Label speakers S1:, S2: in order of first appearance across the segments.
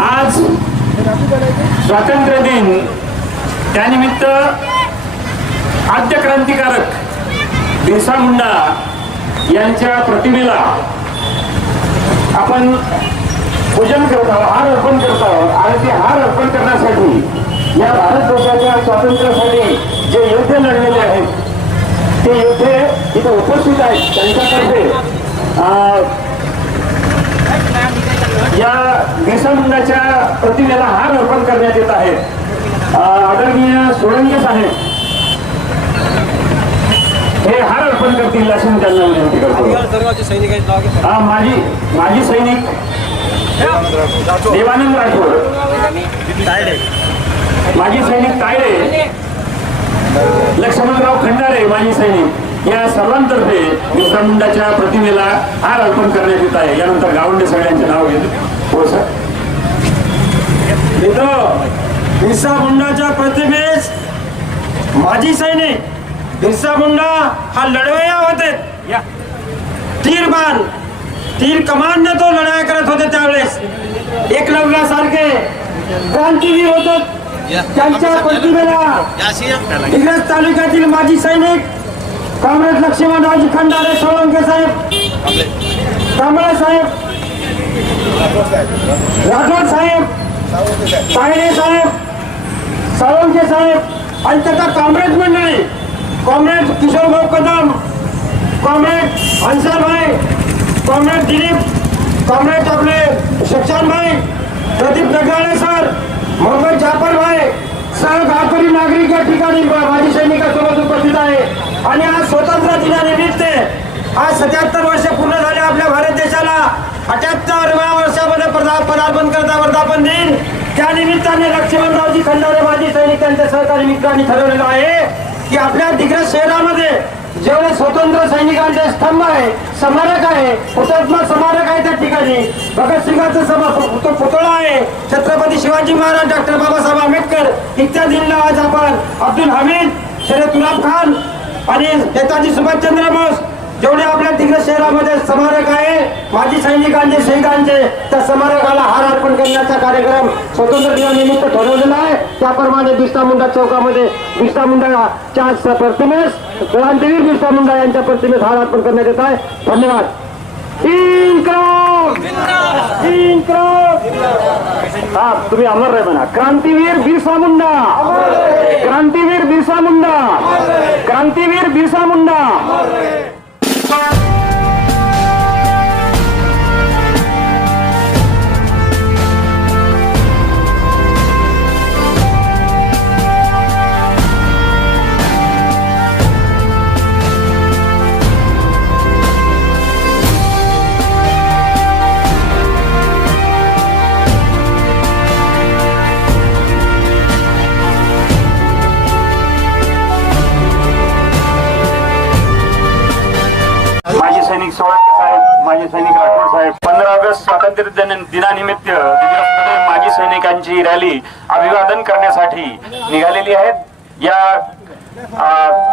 S1: आज स्वातंत्र्य दिन. त्यानिमित्त आद्य क्रांतिकारक बिरसा मुंडा यांच्या प्रतिमेला आपण पूजन करत आहोत हार अर्पण करत आहोत. आणि ते हार अर्पण करण्यासाठी या भारत देशाच्या स्वातंत्र्यासाठी जे योद्धे लढलेले आहेत ते योद्धे इथे उपस्थित आहेत. त्यांच्यातर्फे अं, या बिरसा प्रतिमेला हार अर्पण करण्यात येत आहे. आदरणीय सोळंके साहेब हे हार अर्पण करतील अशी मी त्यांना विनंती करतो.
S2: सैनिक
S1: हा माझी माझी सैनिक देवानंद राठोड. माझी सैनिक तायडे लक्ष्मणराव खंडारे माजी सैनिक या सर्वांतर्फे बिरसा मुंडाच्या प्रतिमेला हार अर्पण करण्यात येत आहे. यानंतर गावंडे सगळ्यांचे नाव घेतले हो सर.
S3: इथं बिरसा मुंडाच्या प्रतिमेस माजी सैनिक बिरसा मुंडा हा लढवय्या होते.
S1: या.
S3: तीरबान तीर कमांडने तो लढाई करत होते त्यावेळेस. एकलव्यासारखे क्रांतीवीर होते. त्यांच्या प्रतिमेला दिग्रस तालुक्यातील माजी सैनिक काँग्रेस लक्ष्मणरावजी खंडारे सोळंके साहेब कांबळे साहेब राठोड साहेब तायडे साहेब साळुंके साहेब आणि त्याचा काँग्रेस मंडळी काँग्रेस किशोरभाऊ कदम काँग्रेस हंसाभाई काँग्रेस दिलीप काँग्रेस आपले शिक्षणभाई प्रदीप नगराळे सर मोहम्मद जाफरभाई सह गावकरी नागरिक या ठिकाणी माजी सैनिकासोबत उपस्थित आहे. आणि आज स्वतंत्र दिनानिमित्त आज सत्याहत्तर वर्ष पूर्ण झाले आपल्या भारत देशाला. अठ्याहत्तरव्या वर्षामध्ये पदा- पदार्पण करता वर्धापन दिन. त्या निमित्ताने लक्ष्मणरावजी खंडारे माजी सैनिक त्यांच्या सहकारी मित्रांनी ठरवलेलं आहे की आपल्या दिग्रज शहरामध्ये जेवढे स्वतंत्र सैनिकांचे स्तंभ आहे स्मारक आहे हुतात्मा स्मारक आहे त्या ठिकाणी भगतसिंगाचं सभा तो पुतळा आहे छत्रपती शिवाजी महाराज डॉक्टर बाबासाहेब आंबेडकर इत्यादींना आज आपण अब्दुल हमीद शरद तुलाब खान आणि नेताजी सुभाषचंद्र बोस जेवढे आपल्या तिकडे शहरामध्ये स्मारक आहे माजी सैनिकांचे शहीदांचे त्या स्मारकाला हार अर्पण करण्याचा कार्यक्रम स्वतंत्र दिनानिमित्त ठरवलेला आहे. त्याप्रमाणे बिरसा मुंडा चौकामध्ये बिरसा मुंडाच्या प्रतिमेस क्रांतीवीर बिरसा मुंडा यांच्या प्रतिमेस हार अर्पण करण्यात येत आहे. धन्यवाद. हा तुम्ही अमर रे म्हणा. क्रांतीवीर बिरसा मुंडा! क्रांतीवीर बिरसा मुंडा! क्रांतीवीर बिरसा मुंडा!
S1: माजी सोळंके साहेब माजी सैनिक राठोड साहेब. पंधरा ऑगस्ट स्वातंत्र्य दिनानिमित्त माजी सैनिकांची रॅली अभिवादन करण्यासाठी निघालेली आहेत. या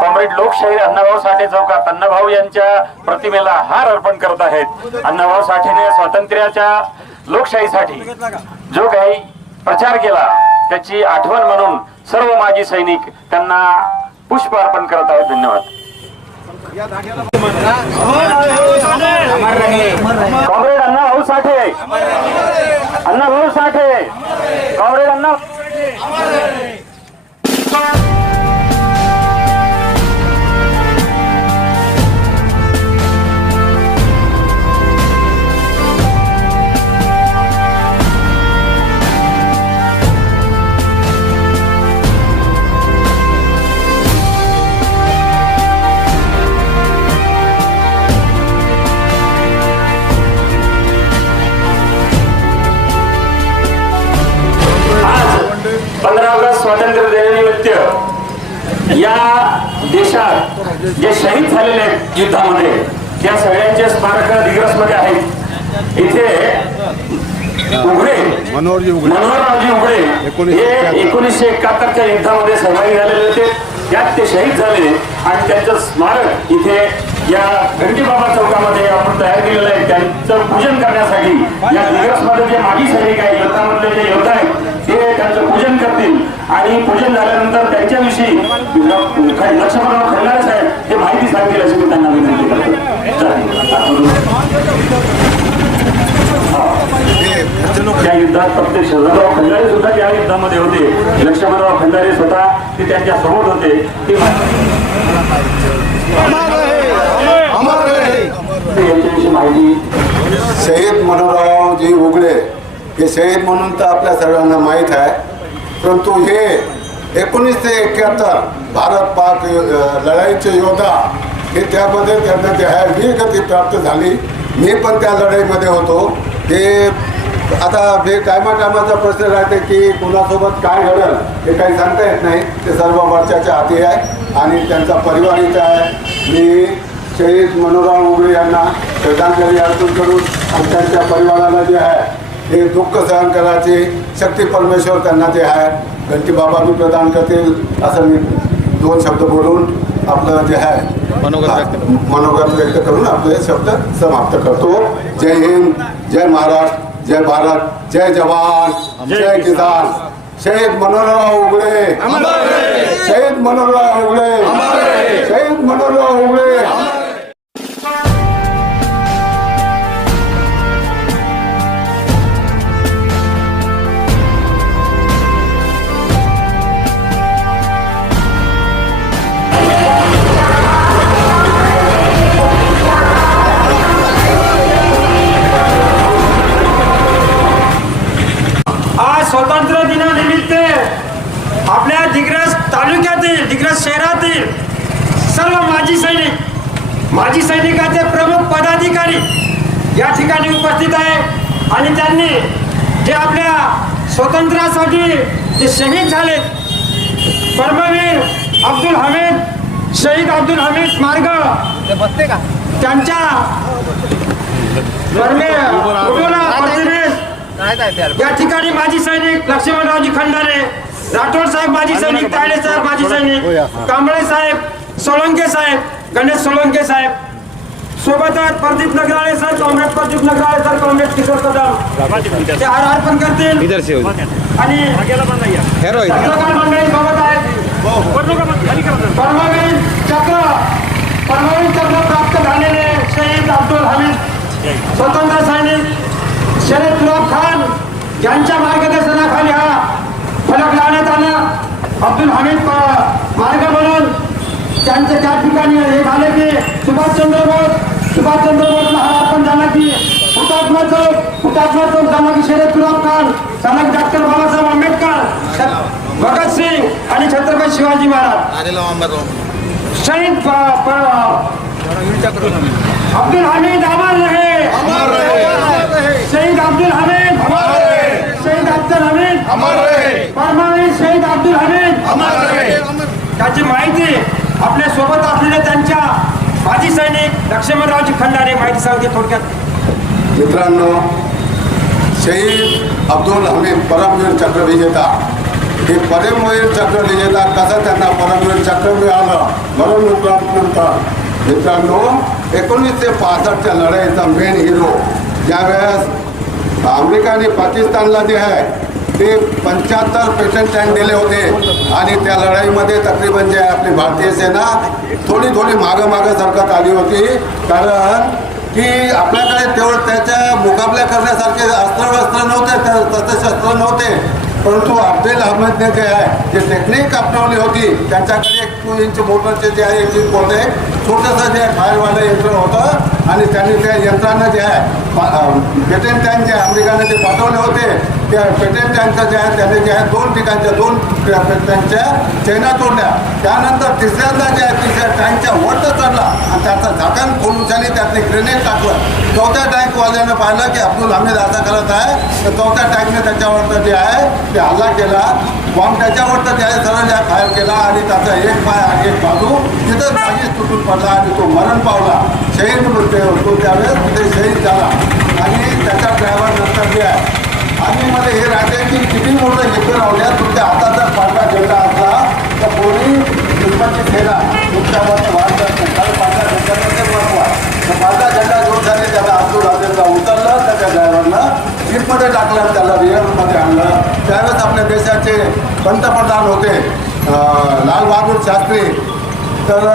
S1: कॉम्रेड लोकशाही अण्णाभाऊ साठे चौकात अण्णाभाऊ यांच्या प्रतिमेला हार अर्पण करत आहेत. अण्णाभाऊ साठेने स्वातंत्र्याच्या लोकशाहीसाठी जो काही प्रचार केला त्याची आठवण म्हणून सर्व माजी सैनिक त्यांना पुष्प अर्पण करत आहेत. धन्यवाद. कॉम्रेड अण्णा भाऊ साठे. अण्णा भाऊ साठे. कॉम्रेड अण्णा पंधरा ऑगस्ट स्वातंत्र्य दिनानिमित्त या देशात जे शहीद झालेले आहेत युद्धामध्ये त्या सगळ्यांचे स्मारक दिग्रसमध्ये आहेत इथे उघडे
S4: मनोहरजी उघडे.
S1: मनोहररावजी उघडे हे. एकोणीसशे एकाहत्तरच्या युद्धामध्ये सहभागी झालेले होते त्यात ते शहीद झाले आणि त्यांचं स्मारक इथे या घंटीबाबा चौकामध्ये आपण तयार केलेलं आहे. त्यांचं पूजन करण्यासाठी या दिग्रसमध्ये जे माजी सैनिक आहे युद्धामधले जे योद्धा आहेत ते त्यांचं पूजन करतील. आणि पूजन झाल्यानंतर त्यांच्याविषयी लक्षप्रभाव खंडारे साहेब हे माहिती सांगतील अशी मी त्यांना विनंती करतो. त्या युद्धात फक्त शरदराव खंडारे सुद्धा त्या युद्धामध्ये होते लक्ष्मणराव खंडारे स्वतः ते त्यांच्यासोबत होते ते यांच्याविषयी माहिती
S2: शहीद मनोहररावजी उगडे हे शहीद म्हणून तर आपल्या सर्वांना माहीत आहे. परंतु हे एकोणीसशे एकाहत्तर भारत पाक लढाईचे योद्धा हे त्यामध्ये त्यांना जे आहे वीरगती प्राप्त झाली. मी पण त्या लढाईमध्ये होतो. हे आता हे टायमा टायमाचा प्रश्न राहते की कुणासोबत काय घडल हे काही सांगता येत नाही. ते सर्व वर्षाच्या हाती आहे आणि त्यांचा परिवार इथं आहे. मी शहीद मनोहरराव उगडे यांना श्रद्धांजली अर्पण करून आणि त्यांच्या परिवाराला जे आहे हे दुःख सहन करायची शक्ती परमेश्वर त्यांना जे आहे गणती बाबा मी प्रदान करतील असं मी दोन शब्द बोलून आपलं जे आहे मनोगत व्यक्त करून आपले शब्द समाप्त करतो. जय हिंद जय महाराष्ट्र. जय भारत जय जवान जय किसान शहीद मनोहरराव उगडे शहीद मनोहरराव उगडे शहीद मनोहरराव उगडे
S3: स्वातंत्र्य दिनानिमित्त आपल्या दिग्रस तालुक्यातील दिग्रस शहरातील सर्व माजी सैनिक माजी सैनिकाचे प्रमुख पदाधिकारी या ठिकाणी उपस्थित आहे. आणि त्यांनी जे आपल्या स्वातंत्र्यासाठी जे शहीद झालेत परमवीर अब्दुल हमीद शहीद अब्दुल हमीद मार्ग त्यांच्या या ठिकाणी माजी सैनिक लक्ष्मणरावजी खंडारे राठोड साहेब माजी सैनिक तायडे साहेब माजी सैनिक कांबळे साहेब सोळंके साहेब गणेश सोळंके साहेब. सोबतच Pradeep Nagarale sir Congress Pradeep Nagarale sir Congress Kishore Kadam. ते हार अर्पण करतील. आणि पत्रकार मंडळी सोबत आहेत. परमवीर चक्र परमवीर चक्र प्राप्त झालेले शहीद अब्दुल हमीद स्वतंत्र सैनिक शरद तुराब खान यांच्या मार्गदर्शनाखाली हा फलक लावण्यात आला. अब्दुल हमीद मार्ग म्हणून त्यांच्या त्या ठिकाणी हे झाले की सुभाषचंद्र बोस सुभाषचंद्र बोसला हा अर्पण झाला की हुतात्मा चौक हुतात्मा चौक झाला की शरद तुराब खान सनक डॉक्टर बाबासाहेब आंबेडकर भगतसिंग आणि छत्रपती शिवाजी महाराज. शहीद अब्दुल हमीद अमर रहे.
S2: अमर रहे.
S3: शहीद अब्दुल हमीद।
S2: अमर रहे।
S3: शहीद अब्दुल हमीद।
S2: अमर रहे।
S3: परमवीर शहीद अब्दुल हमीद।
S2: अमर रहे।
S3: त्याची माहिती आपल्यासोबत असलेले त्यांच्या माजी सैनिक लक्ष्मणरावजी खंडारे माहिती सांगते थोडक्यात.
S2: मित्रांनो शहीद अब्दुल हमीद परमवीर चक्र विजेता. हे परमवीर चक्र विजेता कसं त्यांना परमवीर चक्र मिळालं म्हणून नंतर मित्रांनो एकोणीसशे पासष्टच्या लढाईचा मेन हिरो ज्यावेळेस अमेरिकाने पाकिस्तानला जे आहे ते पंच्याहत्तर पेटंट टँक दिले होते. आणि त्या लढाईमध्ये तकरीबन जे आहे आपली भारतीय सेना थोडी थोडी मागं मागं सरकत आली होती. कारण की आपल्याकडे तेवढं त्याच्या मुकाबला करण्यासारखे अस्त्र वस्त्र नव्हते तसे शस्त्र नव्हते. परंतु अब्दुल अहमदने जे आहे जे टेक्निक अपनावली होती त्यांच्याकडे एक टू इंच मोटरचे जे आहे एक इंच होते छोटंसं जे फायरवालं यंत्र होतं आणि त्यांनी त्या यंत्रानं जे आहे पेटेंट टँक जे अमेरिकाने ते पाठवले होते. त्या पेटेंट टँकचं जे आहे त्याने जे आहे दोन ठिकाणच्या दोन टँकच्या चैना तोडल्या. त्यानंतर तिसऱ्यांदा जे आहे तिसऱ्या टँकच्या वरत चढला आणि त्याचं झाकण खोलून त्याने त्यातले ग्रेनेड टाकलं. चौथ्या टँकवाल्यानं पाहिलं की अब्दुल हमीद असा करत आहे. तर चौथ्या टँकने त्याच्यावरचं जे आहे ते हल्ला केला. बॉम्ब त्याच्यावरचं जे आहे सरळ जे फायर केला आणि त्याचा एक पाय आणि एक बाजू तिथं जागीच तुटून पडला आणि तो मरण पावला. शहीद मृत्यू होतो त्यावेळेस तिथे शहीद झाला. आणि त्याच्या ड्रायव्हर नंतर जे आहे आणि मला हे राहते की किती मोठं युद्ध राहूया तुमच्या हातात जर पांढरा झेंडा असला तर कोणी दुश्मनची सेना तुमच्यावर वाढ करत. नाही कारण पांढऱ्या झेंड्याचं महत्त्व आहे तर पांढरा झेंडा घेऊन त्याने त्याला अब्दुल हमीदला उतरलं त्याच्या ड्रायव्हरनं जीपमध्ये टाकलं त्याला रिअरमध्ये आणलं. त्यावेळेस आपल्या देशाचे पंतप्रधान होते लालबहादूर शास्त्री. तर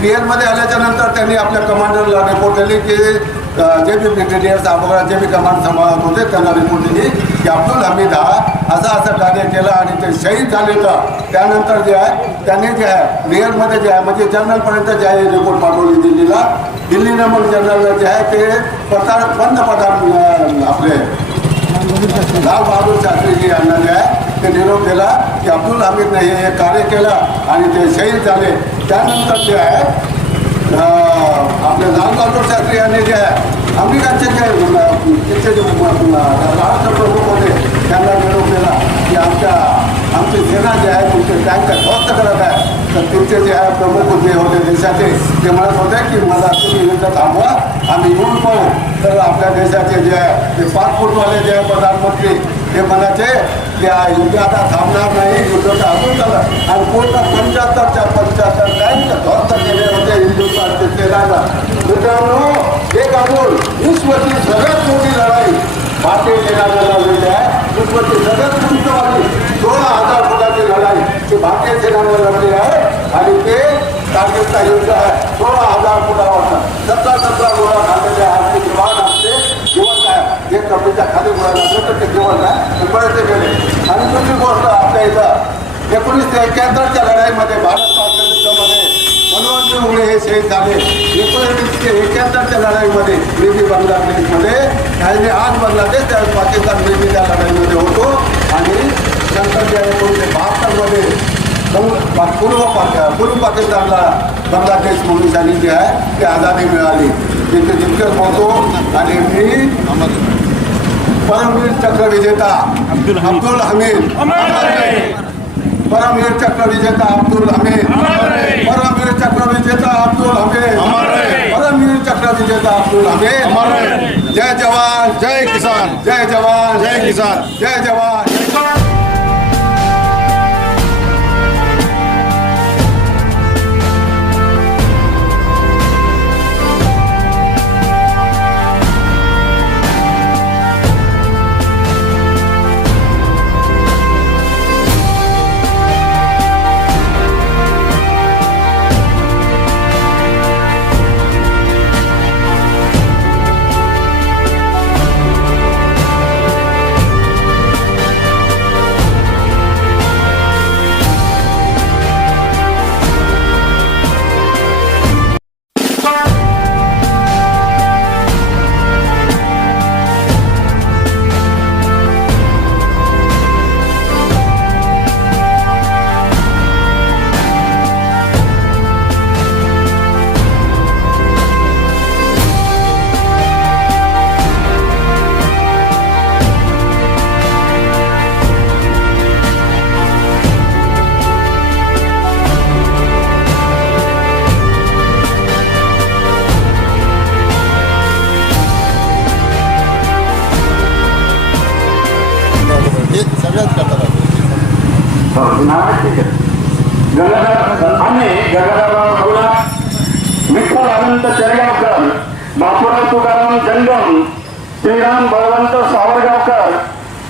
S2: पी एलमध्ये आल्याच्यानंतर त्यांनी आपल्या कमांडरला रिपोर्ट दिली की जे बी ब्रिगेडियर्स साहेब वगैरे जे बी कमांड सांभाळत होते त्यांना रिपोर्ट दिली की अब्दुल हमीद हा असं असं कार्य केलं आणि ते शहीद झाले तर त्यानंतर जे आहे त्यांनी जे आहे रिअलमध्ये जे आहे म्हणजे जनरलपर्यंत जे आहे रिपोर्ट पाठवली दिल्लीला. दिल्लीनं मग जनरल जे आहे ते प्रधान पंतप्रधान आपले लाल बहादूर शास्त्रीजी यांना जे आहे ते निरोप दिला की अब्दुल हमीदने हे हे कार्य केलं आणि ते शहीद झाले. त्यानंतर जे आहे आपल्या लाल बहादूर शास्त्री यांनी जे आहे अमेरिकाचे जे अं, जे राष्ट्र प्रमुख होते त्यांना मिळवलेला की आमच्या आमची सेना जे आहे तुमचे टँक ध्वस्त करत आहे. तर तुमचे जे आहे प्रमुख जे होते देशाचे ते म्हणत होते की मला तुम्ही युद्ध थांबवा आम्ही येऊन पाहू. तर आपल्या देशाचे जे आहे ते पाच फूटवाले जे आहे प्रधानमंत्री ते म्हणायचे की युद्ध आता थांबणार नाही युद्ध अजून झालं आणि पूर्ण पंच्याहत्तरच्या पंच्याहत्तर टँक ध्वस्त केले होते हिंदुस्थानचे सेनाला मित्रांनो एक अजून विश्वची सगळ्यात मोठी लढाई भारतीय सेनाला लढलेली आहे. विश्वची सगळ्यात उंचवाली सोळा हजार फुटाची लढाई ती भारतीय सेनाने लढली आहे. आणि ते कारगिलचा युद्ध आहे. सोळा हजार फुटावरचा सतरा सतरा गोळा खाल्लेले आहे ते जवान असते जिवंत आहे. जे कमीच्या खाली गोळा लागले ते जिवंत आहे. ते बरेचसे गेले आणि दुसरी गोष्ट आपल्या इथं एकोणीसशे एक्क्याहत्तरच्या लढाईमध्ये भारत पाकिस्तान युद्धामध्ये मनोहरजी उघडे हे शहीद झाले. एकोणीसशे एक्क्याहत्तरच्या लढाईमध्ये मिरजी बांगलादेशमध्ये आणि आज बांगलादेश त्यावेळेस पाकिस्तान मिरजी त्या लढाईमध्ये होतो. आणि नंतर त्या एकोणीसशे बहात्तरमध्ये पूर्व पाक पूर्व पाकिस्तानला बांगलादेश मनुष्याने जी आहे ती आझादी मिळाली. तिथे जितकंच बोलतो आणि मी परमवीर चक्र विजेता अब्दुल हमीद. परमवीर चक्र विजेता अब्दुल हमीद. परमवीर चक्र विजेता अब्दुल हमीद. परमवीर चक्र विजेता अब्दुल हमीद जय जवान
S4: जय किसान
S2: जय जवान
S4: जय किसान
S2: जय जवान
S1: बापूराव तुकाराम जंगम श्रीराम बळवंत सावरगावकर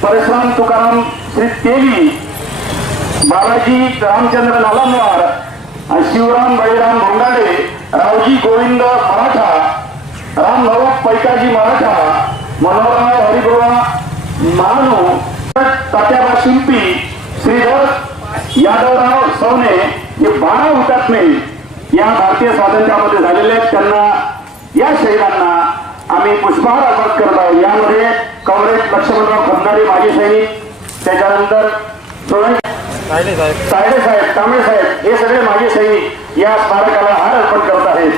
S1: परशुराम तुकाराम श्री तेली बालाजी रामचंद्र नालामवार शिवराम बळीराम भोंगाडे रावजी गोविंद मराठा राम भाऊ पैकाजी मराठा मनोहरराव हरिभुवा मानू तात्याबा शिंपी श्रीधर यादवराव सवने हे बारा हुतात्मे या भारतीय स्वातंत्र्यामध्ये झालेले आहेत. त्यांना या शहीदांना आम्ही पुष्पहार अर्पण करत आहोत. यामध्ये काँग्रेस लक्ष्मणराव खंदारे माजी सैनिक त्याच्यानंतर तायडे साहेब कांबळे साहेब हे सगळे माजी सैनिक या स्मारकाला हार अर्पण करत आहेत.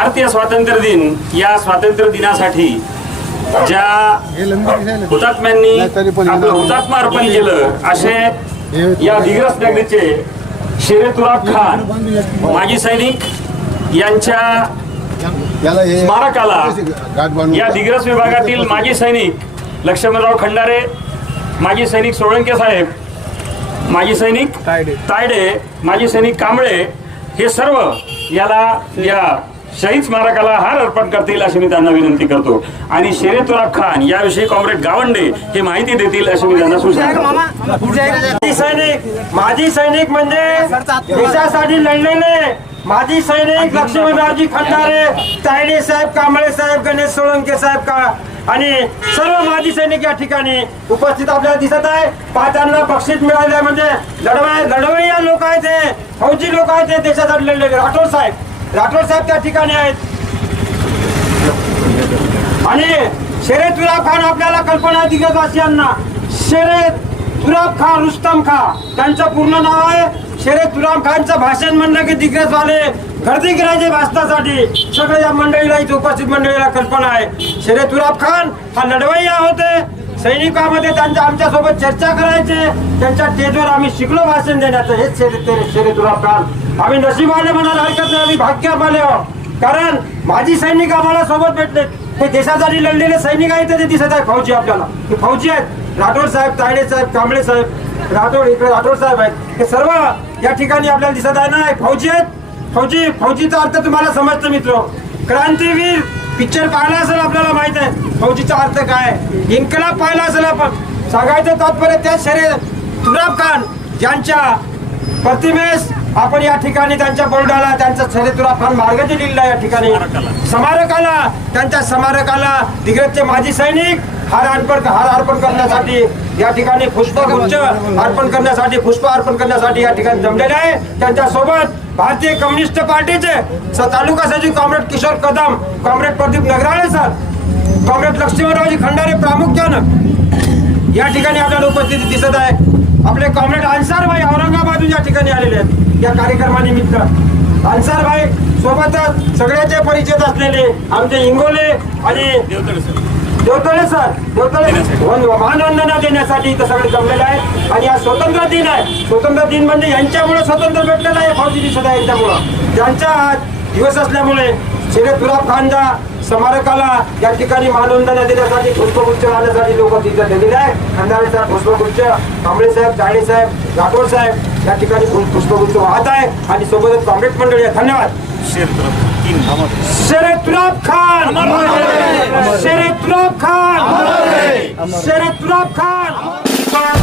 S1: भारतीय स्वातंत्र्य दिन या स्वातंत्र्य दिनासाठी ज्या हुतात्म्यांनी आपलं हुतात्मा अर्पण केलं. असे या दिग्रस नगरीचे शेरेतुराब खान माजी सैनिक यांच्या स्मारकाला या दिग्रस विभागातील माजी सैनिक लक्ष्मणराव खंडारे माजी सैनिक सोळंके साहेब माजी सैनिक तायडे माजी सैनिक कांबळे हे सर्व याला या शहीद स्मारकाला हार अर्पण करतील अशी मी त्यांना विनंती करतो. आणि शेरेतुराब खान याविषयी कॉम्रेड गावंडे हे माहिती देतील अशी मी त्यांना सूचना
S3: सैनिक माजी सैनिक म्हणजे देशासाठी लढलेले. माजी सैनिक लक्ष्मणरावजी खंडारे तायडे साहेब कांबळे साहेब गणेश सोळंके साहेब का आणि सर्व माजी सैनिक या ठिकाणी उपस्थित आपल्याला दिसत आहे. पाचांना बक्षीस मिळाले म्हणजे लढवाय लढवय्या लोक आहेत ते फौजी लोक आहेत ते देशासाठी लढलेले. राठोड साहेब राठोड साहेब त्या ठिकाणी आहेत. आणि शेरे तुराब खान आपल्याला कल्पना दिग्गजवासियांना शेरे तुराब खान रुस्तम खा. त्यांचं पूर्ण नाव आहे. शेरे तुराब खानचं भाषण म्हणलं की दिग्गजवाले गर्दी करायचे भाषणासाठी सगळ्या या मंडळीला इथे उपस्थित मंडळीला कल्पना आहे. शेरे तुराब खान हा लढवय्या होते. सैनिकामध्ये त्यांच्या आमच्यासोबत चर्चा करायचे. त्यांच्या स्टेजवर आम्ही शिकलो भाषण देण्याचं. हेच शेरे ते शेरे आम्ही नशिबाने म्हणायला हरकत नाही आम्ही भाग्यवाले आहोत. कारण माझी सैनिक आम्हाला सोबत भेटले. हे देशासाठी लढलेले सैनिक आहेत ते दिसत आहे फौजी आपल्याला. ते फौजी आहेत. राठोड साहेब तायडे साहेब कांबळे साहेब राठोड इकडे राठोड साहेब आहेत. हे सर्व या ठिकाणी आपल्याला दिसत आहे ना फौजी आहेत. फौजी फौजीचा अर्थ तुम्हाला समजतं मित्र. क्रांतीवीर पिक्चर पाहिला असेल आपल्याला माहीत आहे. फौजीचा अर्थ काय इन्कलाब पाहिला असेल आपण. सांगायचं तात्पर्य त्या शरीर तुराब खान ज्यांच्या प्रतिमेस आपण या ठिकाणी त्यांच्या बोर्डाला त्यांचा शर्यतुरा फार मार्ग दिलेला या ठिकाणी. स्मारकाला. त्यांच्या स्मारकाला दिग्रजचे माजी सैनिक हार अर्पण हार अर्पण करण्यासाठी या ठिकाणी पुष्पगुच्छ अर्पण करण्यासाठी पुष्प अर्पण करण्यासाठी या ठिकाणी जमलेले आहे. त्यांच्यासोबत भारतीय कम्युनिस्ट पार्टीचे तालुका सचिव comrade Kishore Kadam comrade Pradeep Nagarale sir comrade Laxmiraoji Khandare प्रामुख्यानं. या ठिकाणी आपल्याला उपस्थिती दिसत आहे. आपले कॉम्रेड अन्सारभाई औरंगाबादून या ठिकाणी आलेले आहेत. या कार्यक्रमानिमित्त. अन्सारभाई सोबतच सगळ्याचे परिचित असलेले आमचे इंगोले आणि देवतळे सर देवतळे. मानवंदना देण्यासाठी इथं सगळे जमलेले आहेत. आणि हा स्वतंत्र दिन आहे. स्वतंत्र दिन म्हणजे यांच्यामुळे स्वतंत्र भेटलेलं आहे फौजी दिसत आहे यांच्यामुळं. त्यांचा दिवस असल्यामुळे शेरे तुराब खानच्या स्मारकाला या ठिकाणी मानवंदना देण्यासाठी पुष्पगुच्छ घालण्यासाठी लोक तिथे दिलेले आहे खंडारे साहेब पुष्पगुच्छ कांबळे साहेब जाडे साहेब राठोड साहेब या ठिकाणी पुष्पगुच्छ वाहत आहे. आणि सोबतच काँग्रेस मंडळी आहे. धन्यवाद. शेरे तुराब खान शेरे तुराब खान शेरे तुराब खान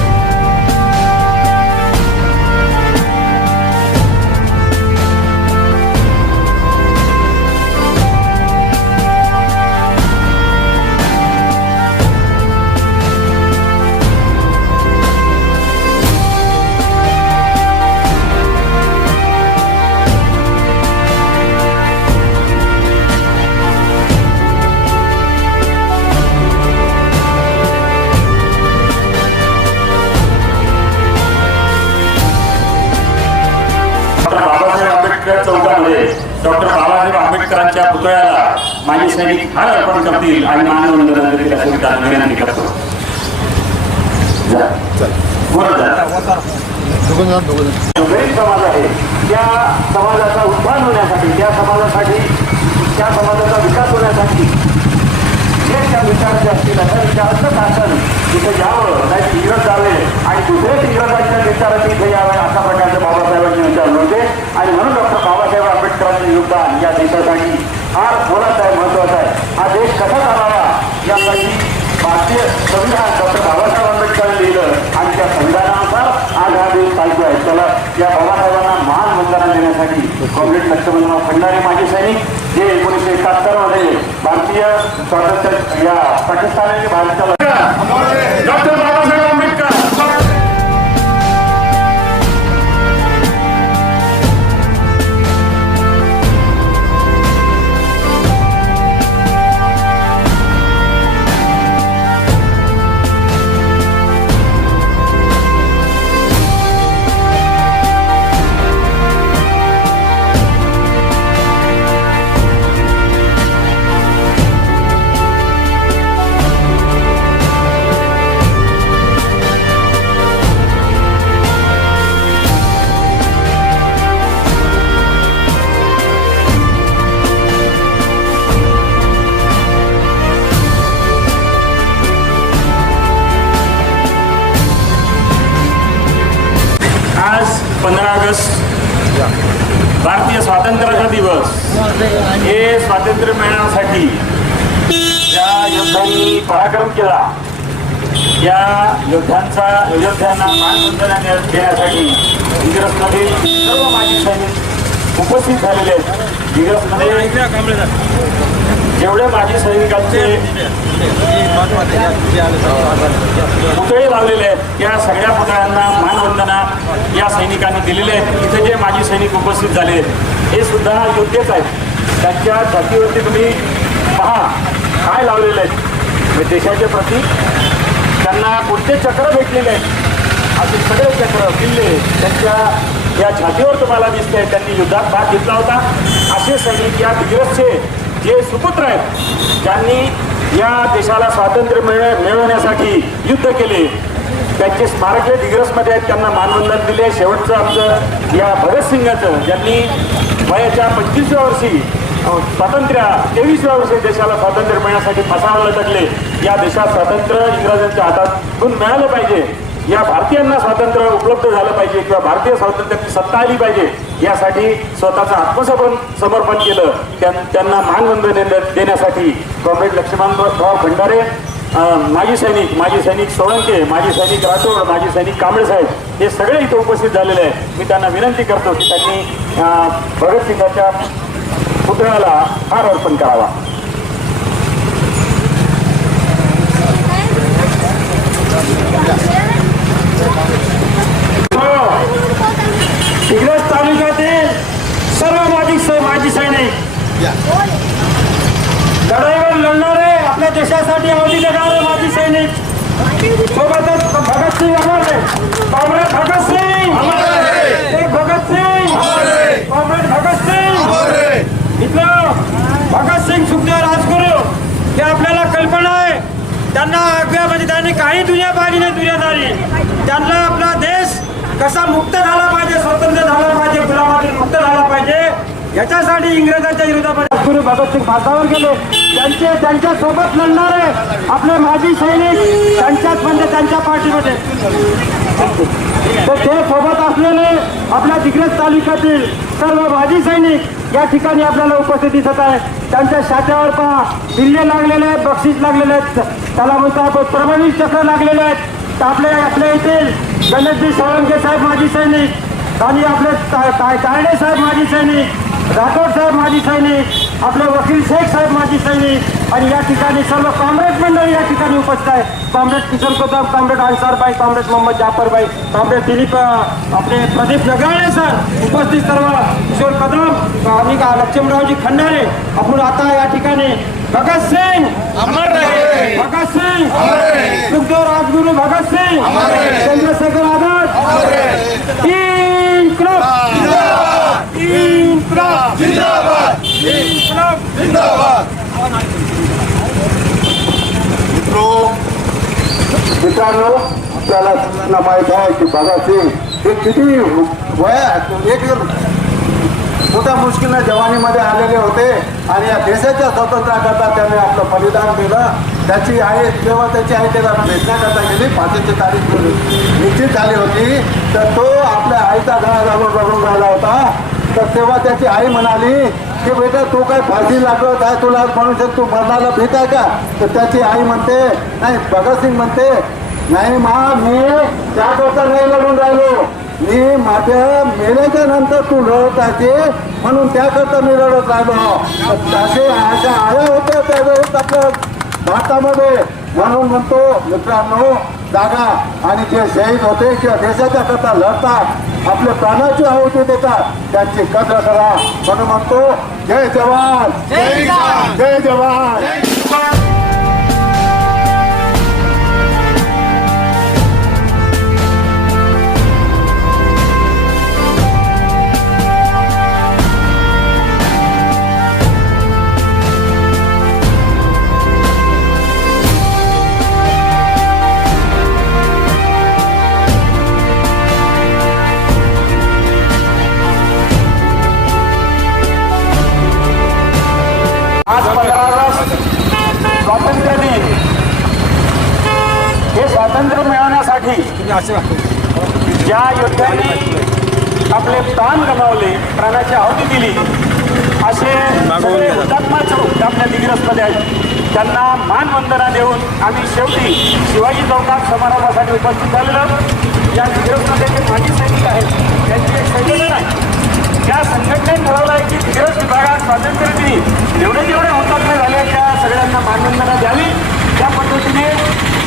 S1: टिळक चौकामध्ये डॉक्टर बाबासाहेब आंबेडकरांच्या पुतळ्याला माजी सैनिक हार अर्पण करतील आणि मानवंदना देतील अशी मी त्यांना विनंती करतो. गरीब समाज आहे. त्या समाजाचा उत्थान होण्यासाठी त्या समाजासाठी त्या समाजाचा विकास होण्यासाठी जे त्या विचाराचे असतील अशा विचाराचं शासन तिथे जावं नाही तिकडं जावे आणि दुसरेच इंग्रजांच्या विचारात इथे यावे अशा प्रकारचे बाबासाहेबांनी विचार होते. आणि म्हणून डॉक्टर बाबासाहेब आंबेडकरांचे योगदान या देशासाठी फार बोलत आहे महत्वाचं आहे. हा देश कसा चालावा यासाठी भारतीय संविधान डॉक्टर बाबासाहेब आंबेडकरांनी लिहिलं आणि त्या संविधानानुसार आज हा आहे. त्याला या बाबासाहेबांना महान वंदना देण्यासाठी काँग्रेस लक्ष्मणराव खंडारे माजी सैनिक जे एकोणीसशे एकाहत्तरमध्ये भारतीय स्वातंत्र्य या पाकिस्तानी भारताला म्हणजे स्वातंत्र्याचा दिवस. हे स्वातंत्र्य मिळण्यासाठी ज्या योद्ध्यांनी पराक्रम केला. या योद्ध्यांचा योद्ध्यांना मानवंदना देण्यासाठी इंग्रजमध्ये सर्व माजी सैनिक उपस्थित झालेले आहेत. इंग्रजमध्ये जेवढे माजी सैनिकांचे पुतळे लावलेले आहेत. या सगळ्या पुतळ्यांना मानवंदना या सैनिकांनी दिलेले आहेत. इथे जे माजी सैनिक उपस्थित झाले आहेत हे सुद्धा योग्यच आहेत. त्यांच्या जातीवरती तुम्ही पहा काय लावलेले आहेत. म्हणजे देशाचे देशाच्या प्रती त्यांना कोणते चक्र भेटलेले आहेत? असे सगळे चक्र किल्ले त्यांच्या या छातीवर तुम्हाला दिसते त्यांनी युद्धात भाग घेतला होता. असे सैनिक या दिग्रसचे जे सुपुत्र आहेत ज्यांनी या देशाला स्वातंत्र्य मिळ मिळवण्यासाठी युद्ध केले त्यांचे स्मारक हे दिग्रसमध्ये आहेत त्यांना मानवंदन दिले. शेवटचं आमचं या भगतसिंगाचं ज्यांनी वयाच्या पंचवीसव्या वर्षी स्वातंत्र्य तेवीसव्या वर्षी देशाला स्वातंत्र्य मिळण्यासाठी फसावायला लटकले. या देशात स्वातंत्र्य इंग्रजांच्या हातातून मिळालं पाहिजे. या भारतीयांना स्वातंत्र्य उपलब्ध झालं पाहिजे किंवा भारतीय स्वातंत्र्याची सत्ता आली पाहिजे. यासाठी स्वतःचं आत्मसमर्पण समर्पण केलं. त्यां- त्यांना मानवंदन देण्या- देण्यासाठी कॉम्रेड लक्ष्मणराव भंडारे माजी सैनिक माजी सैनिक सोळंके माजी सैनिक राठोड माजी सैनिक कांबळे साहेब हे सगळे इथे उपस्थित झालेले आहेत. मी त्यांना विनंती करतो की त्यांनी भगतसिंगाच्या पुतळ्याला हार अर्पण करावा.
S3: दिग्रस तालुक्यातील सर्व माजी सै- माजी सैनिक. लढाईवर लढणारे आपल्या देशासाठी अवधी देणारे माजी सैनिक. सोबतच भगतसिंग अमरले कॉम्रेड भगतसिंग. एक भगतसिंग. कॉम्रेड भगतसिंग. इथलं भगतसिंग सुखदेव राजगुरू हे आपल्याला कल्पना आहे. त्यांना आज्ञा म्हणजे त्यांनी काही दुनिया पाहिली नाही दुनियादारी. त्यांना आपला देश कसा मुक्त झाला पाहिजे स्वतंत्र झाला पाहिजे गुलामातून मुक्त झाला पाहिजे याच्यासाठी इंग्रजांच्या विरोधामध्ये गुरु भगतसिंग भारतावर गेले. त्यांचे त्यांच्यासोबत लढणारे आपले माजी सैनिक त्यांच्याच म्हणजे त्यांच्या पार्टीमध्ये तर ते सोबत असलेले आपल्या दिग्रज तालुक्यातील सर्व माजी सैनिक या ठिकाणी आपल्याला उपस्थित दिसत आहे त्यांच्या शात्यावर पहा दिल्ले लागलेले आहेत बक्षीस लागलेले आहेत. त्याला म्हणतो आपण प्रमाणित चक्र लागलेले आहेत. तर आपले आपल्या येथील गणेशजी सोळंके साहेब माजी सैनिक आणि आपले तायडे साहेब माजी सैनिक राठोड साहेब माजी सैनिक आपले वकील शेख साहेब माजी सैनिक आणि या ठिकाणी सर्व काँग्रेस मंडळी या ठिकाणी उपस्थित आहे काँग्रेस किशोर कदम काँग्रेस अन्सारबाई काँग्रेस मोहम्मद जाफरबाई काँग्रेस दिलीप आपले प्रदीप नगराळे सर उपस्थित सर्व. किशोर कदम आणि लक्ष्मणरावजी खंडारे आपण आता या ठिकाणी भगत सिंग भगत सिंग सुखदेव राजगुरू भगत सिंग चंद्रशेखर आझाद तीन क्लब तीन क्लब
S2: मित्रांनो आपल्याला माहीत आहे की भगतसिंग हे किती वया एक मोठ्या मुश्किलनं जवानीमध्ये आलेले होते आणि या देशाच्या स्वातंत्र्याकरता त्यांनी आपलं बलिदान दिलं. त्याची आई जेव्हा त्याची आई त्याला भेटण्याकरता गेली फाशीची तारीख निश्चित झाली होती. तर तो आपल्या आईचा घरा घालून रडून राहिला होता. तर तेव्हा त्याची आई म्हणाली की बेटा तू काय फाशी लागत आहे? तुला म्हणून तू मरणाला भीत आहे का? तर त्याची आई म्हणते नाही भगतसिंग म्हणते नाही मा मी त्याकरता नाही लढून राहिलो. मी माझ्या मेल्याच्या नंतर तू लढत आहे म्हणून त्याकरता मी लढत राहिलो. असे अशा आया होत्या त्यावेळेस आपल्या भारतामध्ये. म्हणून म्हणतो मित्रांनो जागा आणि जे शहीद होते किंवा देशाच्या करता लढतात आपल्या प्राणाची आहुती देतात त्यांची कदर करा. म्हणून म्हणतो जय जवान. जय जवान.
S1: चौकात समारंभासाठी उपस्थित झालेलो या दिग्रसमध्ये जे माजी सैनिक आहेत. त्यांची एक संघटना आहे. त्या संघटनेने ठरवलं आहे की दिग्रस विभागात स्वातंत्र्य दिनी जेवढे जेवढे हुतात्मे झाले त्या सगळ्यांना मानवंदना द्यावी. त्या पद्धतीने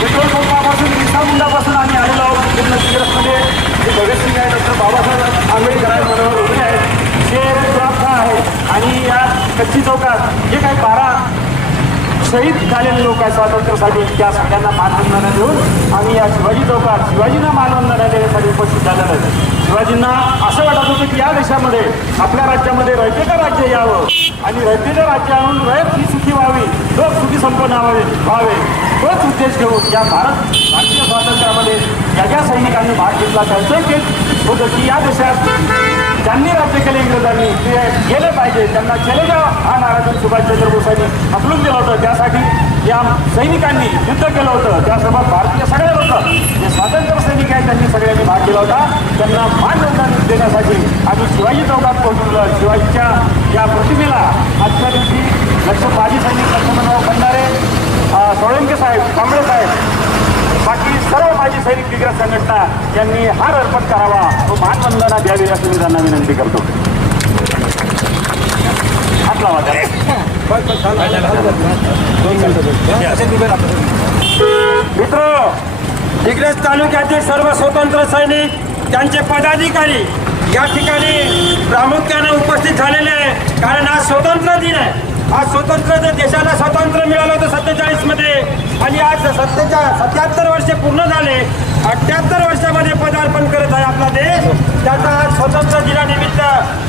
S1: पेट्रोल पंपापासून बिरसा मुंडापासून आम्ही आलेलो आहोत. पूर्ण दिग्रसमध्ये जे भगतसिंग आहे डॉक्टर बाबासाहेब आंबेडकर आहे मनोहर उभे आहेत. जे प्राप्त आहे आणि या कच्ची चौकात जे काही बारा शहीद झालेले लोक आहेत स्वातंत्र्यासाठी त्या सगळ्यांना मानवंदना देऊन आम्ही या शिवाजी चौकात शिवाजींना मानवंदना देण्यासाठी उपस्थित झालेलो आहे. शिवाजींना असं वाटत होतं की या देशामध्ये आपल्या राज्यामध्ये रयतेचं राज्य यावं आणि रयतेचं राज्य आणून रयत ही सुखी व्हावी लोक सुखी संपन्न व्हावे व्हावे. तोच उद्देश घेऊन या भारत भारतीय स्वातंत्र्यामध्ये ज्या ज्या सैनिकांनी भाग घेतला त्यांचं तेच होतं की या देशात ज्यांनी राज्य केले इंग्रजांनी ते गेले पाहिजे. त्यांना चले जा हा नारा सुभाषचंद्र बोसांनी हकलून दिलं होतं. त्यासाठी या सैनिकांनी युद्ध केलं होतं. त्यासोबत भारतीय सगळे लोक जे स्वातंत्र्य सैनिक आहेत त्यांनी सगळ्यांनी भाग दिला होता. त्यांना मानवंदन देण्यासाठी आम्ही शिवाजी चौकात पोहोचलो. शिवाजीच्या या प्रतिमेला आजच्या दिवशी लक्ष माजी सैनिक लक्ष्मणराव खंडारे सोळंके साहेब कांबळे साहेब बाकी सर्व माजी सैनिक दिग्रस संघटना यांनी हार अर्पण करावा. तो मानवंदना द्यावी अशी मी त्यांना विनंती करतो. हात लावा
S3: मित्र दिग्रस तालुक्यातील सर्व स्वतंत्र सैनिक त्यांचे पदाधिकारी या ठिकाणी प्रामुख्याने उपस्थित झालेले आहे कारण आज स्वतंत्र दिन आहे. आज स्वतंत्र जर देशाला स्वातंत्र्य मिळालं होतं सत्तेचाळीसमध्ये आणि आज सत्तेच्या सत्याहत्तर वर्षे पूर्ण झाले. अठ्याहत्तर वर्षामध्ये पदार्पण करत आहे आपला देश. त्याचा आज स्वतंत्र दिनानिमित्त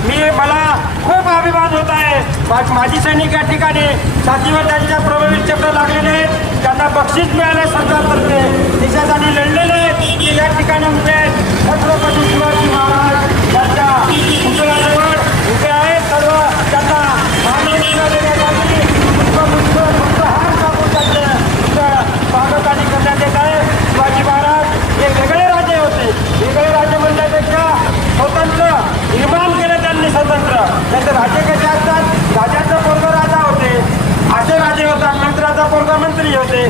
S3: मी मला खूप अभिमान होत आहे. माझी माजी सैनिक या ठिकाणी छातीवर त्यांच्या प्रभावित चक्र लागलेले आहेत. त्यांना बक्षीस मिळालं सरकारतर्फे. देशासाठी लढलेले आहेत. या ठिकाणी उभे आहेत छत्रपती शिवाजी महाराज यांच्या पुतळ्याजवळ उभे आहेत सर्व त्यांना मानवंदना देण्यासाठी पुष्पगुच्छ, पुष्पहार टाकून त्यांचं इथं स्वागत आणि करण्यात येत आहे शिवाजी महाराज हे वेगळे राजे होते वेगळे राजे म्हणण्यापेक्षा स्वतंत्र निर्माण केलं त्यांनी स्वतंत्र त्यांचे राजे कसे असतात राजाचं पोरग राजा होते असे राजे होतात मंत्र्याचा पोरगा मंत्री होते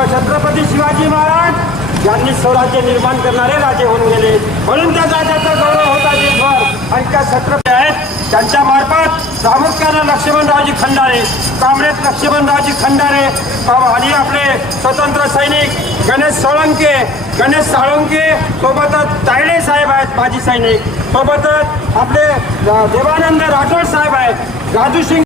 S3: किंवा छत्रपती शिवाजी महाराज यांनी स्वराज्य निर्माण करणारे राजे होऊन गेले. म्हणून त्या राजाचा गौरव होता देशभर आणि त्या छत्रपती आहेत त्यांच्या मार्फत प्रामुख्यानं लक्ष्मणरावजी खंडारे काँग्रेस लक्ष्मणरावजी खंडारे आणि आपले स्वतंत्र सैनिक गणेश सोळंके गणेश साळुंके सोबतच तायडे साहेब आहेत माजी सैनिक. सोबतच आपले देवानंद राठोड साहेब आहेत राजू सिंग